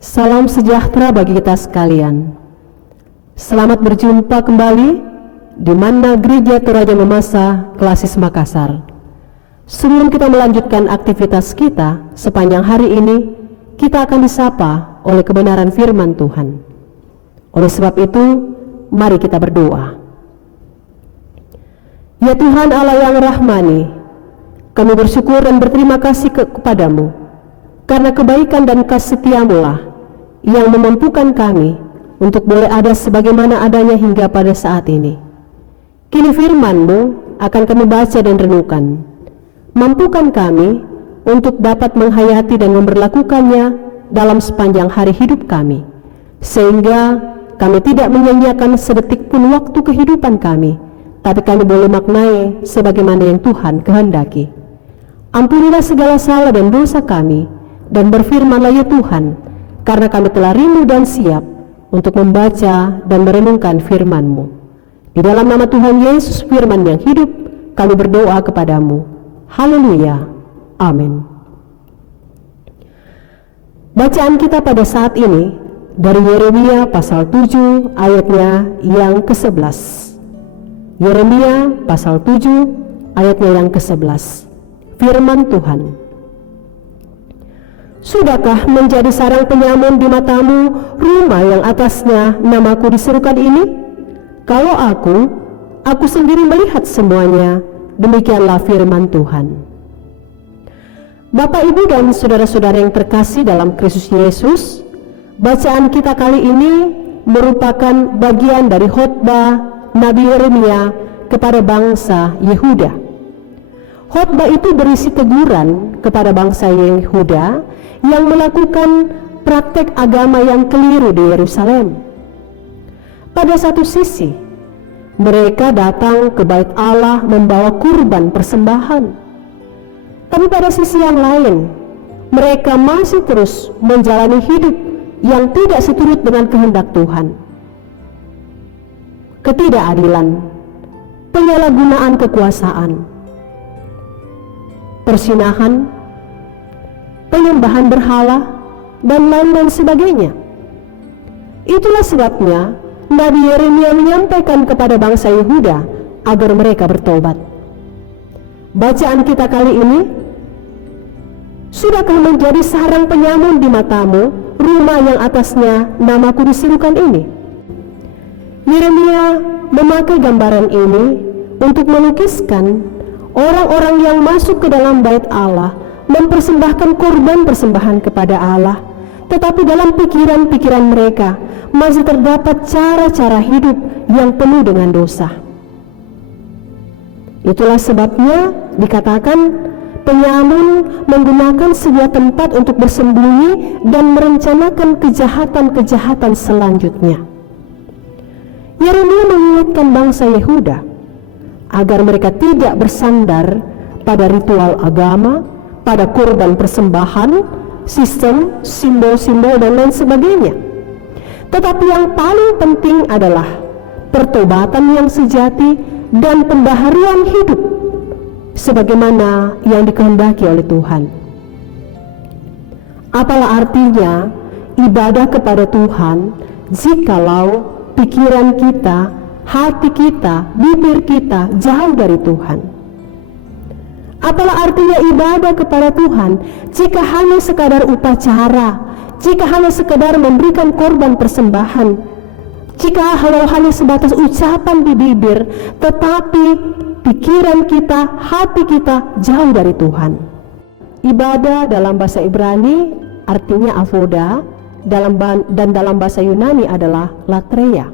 Salam sejahtera bagi kita sekalian. Selamat berjumpa kembali di Manna Gereja Toraja Mamasa, Klasis Makassar. Sebelum kita melanjutkan aktivitas kita sepanjang hari ini, kita akan disapa oleh kebenaran firman Tuhan. Oleh sebab itu, mari kita berdoa. Ya Tuhan Allah yang rahmani, kami bersyukur dan berterima kasih kepadamu, karena kebaikan dan kasih setiamu lah yang memampukan kami untuk boleh ada sebagaimana adanya hingga pada saat ini. Kini firman-Mu akan kami baca dan renungkan. Mampukan kami untuk dapat menghayati dan memberlakukannya dalam sepanjang hari hidup kami, sehingga kami tidak menyia-nyiakan sedetik pun waktu kehidupan kami, tapi kami boleh maknai sebagaimana yang Tuhan kehendaki. Ampunilah segala salah dan dosa kami, dan berfirmanlah ya Tuhan, karena kami telah rindu dan siap untuk membaca dan merenungkan firman-Mu. Di dalam nama Tuhan Yesus firman yang hidup, kami berdoa kepadamu. Haleluya. Amin. Bacaan kita pada saat ini dari Yeremia pasal 7 ayatnya yang ke-11. Yeremia pasal 7 ayatnya yang ke-11. Firman Tuhan. Sudahkah menjadi sarang penyamun di matamu rumah yang atasnya namaku diserukan ini? Kalau aku sendiri melihat semuanya, demikianlah firman Tuhan. Bapak, Ibu, dan saudara-saudara yang terkasih dalam Kristus Yesus, bacaan kita kali ini merupakan bagian dari khotbah Nabi Yeremia kepada bangsa Yehuda. Khotbah itu berisi teguran kepada bangsa Yehuda yang melakukan praktek agama yang keliru di Yerusalem. Pada satu sisi, mereka datang ke bait Allah membawa kurban persembahan. Tapi pada sisi yang lain, mereka masih terus menjalani hidup yang tidak seturut dengan kehendak Tuhan. Ketidakadilan, penyalahgunaan kekuasaan, persinahan, penyembahan berhala, dan lain-lain sebagainya. Itulah sebabnya Nabi Yeremia menyampaikan kepada bangsa Yehuda agar mereka bertobat. Bacaan kita kali ini, sudahkah menjadi sarang penyamun di matamu rumah yang atasnya namaku diserukan ini? Yeremia memakai gambaran ini untuk melukiskan orang-orang yang masuk ke dalam bait Allah mempersembahkan korban persembahan kepada Allah, tetapi dalam pikiran-pikiran mereka masih terdapat cara-cara hidup yang penuh dengan dosa. Itulah sebabnya dikatakan penyamun menggunakan sebuah tempat untuk bersembunyi dan merencanakan kejahatan-kejahatan selanjutnya. Yeremia mengingatkan bangsa Yehuda agar mereka tidak bersandar pada ritual agama, pada korban persembahan, sistem, simbol-simbol, dan lain sebagainya. Tetapi yang paling penting adalah pertobatan yang sejati dan pembaharuan hidup sebagaimana yang dikehendaki oleh Tuhan. Apalah artinya ibadah kepada Tuhan jikalau pikiran kita, hati kita, bibir kita jauh dari Tuhan? Apalah artinya ibadah kepada Tuhan jika hanya sekadar upacara, jika hanya sekadar memberikan korban persembahan, jika hanya sebatas ucapan di bibir, tetapi pikiran kita, hati kita jauh dari Tuhan? Ibadah dalam bahasa Ibrani artinya avoda, dan dalam bahasa Yunani adalah latreia.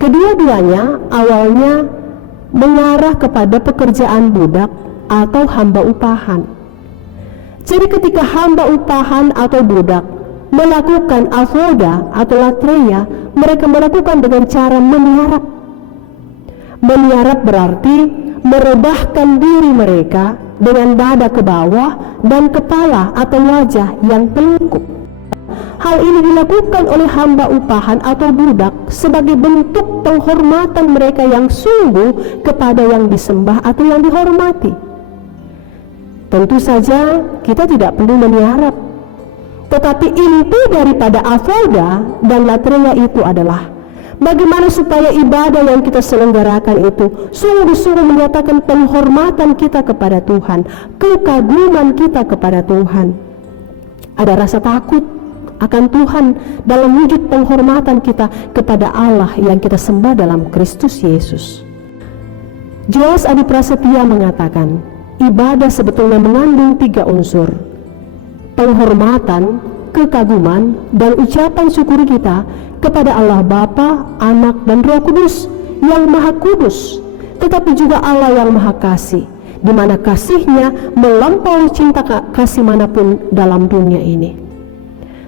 Kedua-duanya awalnya mengarah kepada pekerjaan budak atau hamba upahan. Jadi ketika hamba upahan atau budak melakukan avoda atau latreia, mereka melakukan dengan cara meniarap. Meniarap berarti merebahkan diri mereka dengan dada ke bawah dan kepala atau wajah yang telungkup. Hal ini dilakukan oleh hamba upahan atau budak sebagai bentuk penghormatan mereka yang sungguh kepada yang disembah atau yang dihormati. Tentu saja kita tidak perlu meniarap, Tetapi inti daripada afoda dan latreia itu adalah bagaimana supaya ibadah yang kita selenggarakan itu sungguh-sungguh menyatakan penghormatan kita kepada Tuhan, kekaguman kita kepada Tuhan. Ada rasa takut akan Tuhan dalam wujud penghormatan kita kepada Allah yang kita sembah dalam Kristus Yesus. Joas Adi Prasetya mengatakan, ibadah sebetulnya mengandung 3 unsur: penghormatan, kekaguman, dan ucapan syukur kita kepada Allah Bapa, Anak, dan Roh Kudus yang Maha Kudus, tetapi juga Allah yang Maha Kasih, di mana kasih-Nya melampaui cinta kasih manapun dalam dunia ini.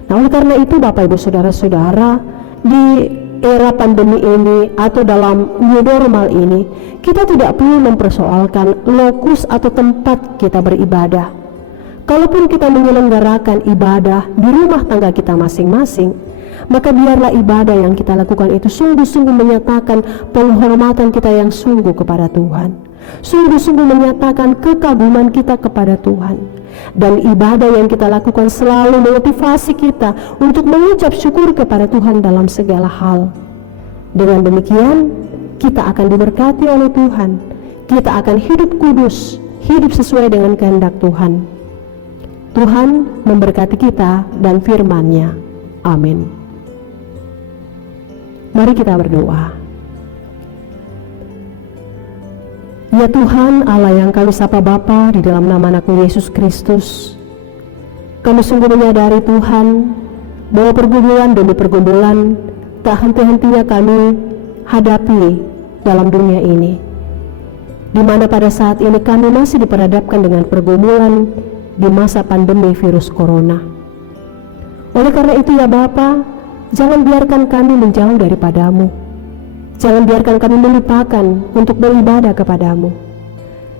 Nah, oleh karena itu Bapak Ibu Saudara-saudara, di era pandemi ini atau dalam new normal ini, kita tidak perlu mempersoalkan lokus atau tempat kita beribadah. Kalaupun kita menyelenggarakan ibadah di rumah tangga kita masing-masing, maka biarlah ibadah yang kita lakukan itu sungguh-sungguh menyatakan penghormatan kita yang sungguh kepada Tuhan, sungguh-sungguh menyatakan kekaguman kita kepada Tuhan. Dan ibadah yang kita lakukan selalu memotivasi kita untuk mengucap syukur kepada Tuhan dalam segala hal. Dengan demikian, kita akan diberkati oleh Tuhan. Kita akan hidup kudus, hidup sesuai dengan kehendak Tuhan. Tuhan memberkati kita dan firman-Nya. Amin. Mari kita berdoa. Ya Tuhan Allah yang kami sapa Bapa di dalam nama Anakmu Yesus Kristus, kami sungguh menyadari Tuhan bahwa pergumulan demi pergumulan tak henti-hentinya kami hadapi dalam dunia ini, di mana pada saat ini kami masih diperhadapkan dengan pergumulan di masa pandemi virus corona. Oleh karena itu ya Bapa, jangan biarkan kami menjauh daripada-Mu. Jangan biarkan kami melupakan untuk beribadah kepadamu.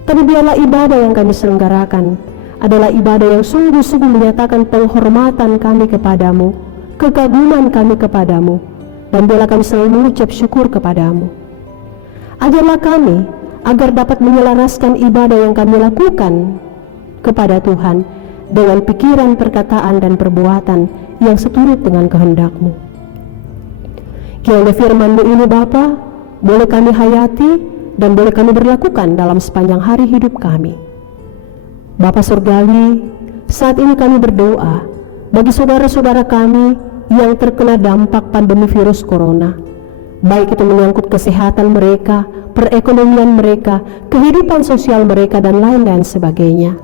Tapi biarlah ibadah yang kami selenggarakan adalah ibadah yang sungguh-sungguh menyatakan penghormatan kami kepadamu, kekaguman kami kepadamu, dan biarlah kami selalu mengucap syukur kepadamu. Ajarlah kami agar dapat menyelaraskan ibadah yang kami lakukan kepada Tuhan dengan pikiran, perkataan, dan perbuatan yang seturut dengan kehendak-Mu. Kiranya firman-Mu ini Bapa boleh kami hayati dan boleh kami berlakukan dalam sepanjang hari hidup kami. Bapa Surgawi, saat ini kami berdoa bagi saudara-saudara kami yang terkena dampak pandemi virus corona, baik itu menyangkut kesehatan mereka, perekonomian mereka, kehidupan sosial mereka, dan lain-lain sebagainya.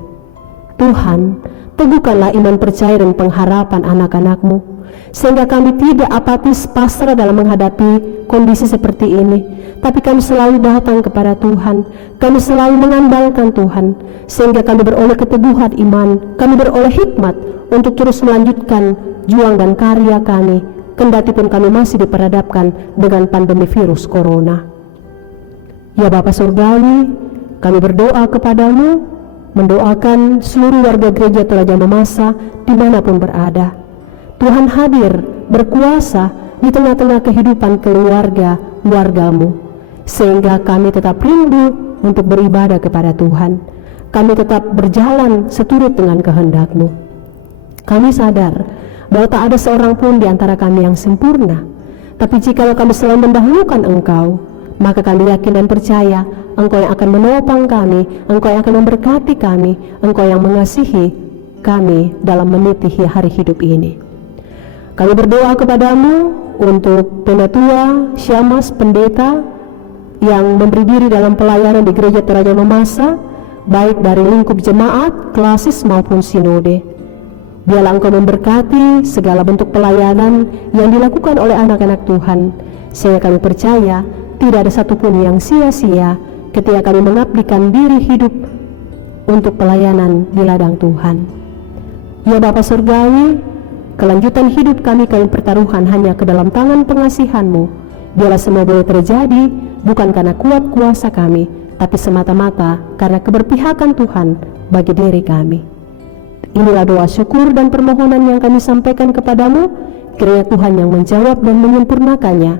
Tuhan, teguhkanlah iman percaya dan pengharapan anak-anak-Mu, sehingga kami tidak apatis pasrah dalam menghadapi kondisi seperti ini, tapi kami selalu datang kepada Tuhan, kami selalu mengandalkan Tuhan, sehingga kami beroleh keteguhan iman, kami beroleh hikmat untuk terus melanjutkan juang dan karya kami, kendati pun kami masih diperhadapkan dengan pandemi virus corona. Ya Bapa Surgawi, kami berdoa kepadamu, mendoakan seluruh warga gereja Toraja Mamasa dimanapun berada. Tuhan hadir berkuasa di tengah-tengah kehidupan keluarga-Mu, sehingga kami tetap rindu untuk beribadah kepada Tuhan. Kami tetap berjalan seturut dengan kehendak-Mu. Kami sadar bahwa tak ada seorang pun di antara kami yang sempurna, tapi jikalau kami selalu mendahulukan Engkau, maka kami yakin dan percaya Engkau yang akan menopang kami, Engkau yang akan memberkati kami, Engkau yang mengasihi kami dalam meniti hari hidup ini. Kami berdoa kepadamu untuk Penatua, Syamas, Pendeta yang memberi diri dalam pelayanan di Gereja Toraja Mamasa, baik dari lingkup jemaat, klasis maupun sinode. Biarlah Engkau memberkati segala bentuk pelayanan yang dilakukan oleh anak-anak Tuhan, sehingga kami percaya tidak ada satupun yang sia-sia ketika kami mengabdikan diri hidup untuk pelayanan di ladang Tuhan. Ya Bapa Surgawi, kelanjutan hidup kami pertaruhkan hanya ke dalam tangan pengasihan-Mu. Biarlah semua boleh terjadi bukan karena kuat kuasa kami, tapi semata-mata karena keberpihakan Tuhan bagi diri kami. Inilah doa syukur dan permohonan yang kami sampaikan kepadamu, kiranya Tuhan yang menjawab dan menyempurnakannya,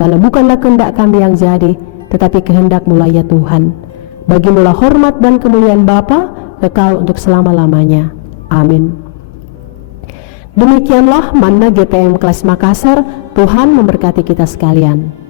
karena bukanlah kehendak kami yang jadi, tetapi kehendak-Mu lah ya Tuhan. Bagimu-lah hormat dan kemuliaan Bapa, kekal untuk selama-lamanya. Amin. Demikianlah Manna GTM Kelas Makassar. Tuhan memberkati kita sekalian.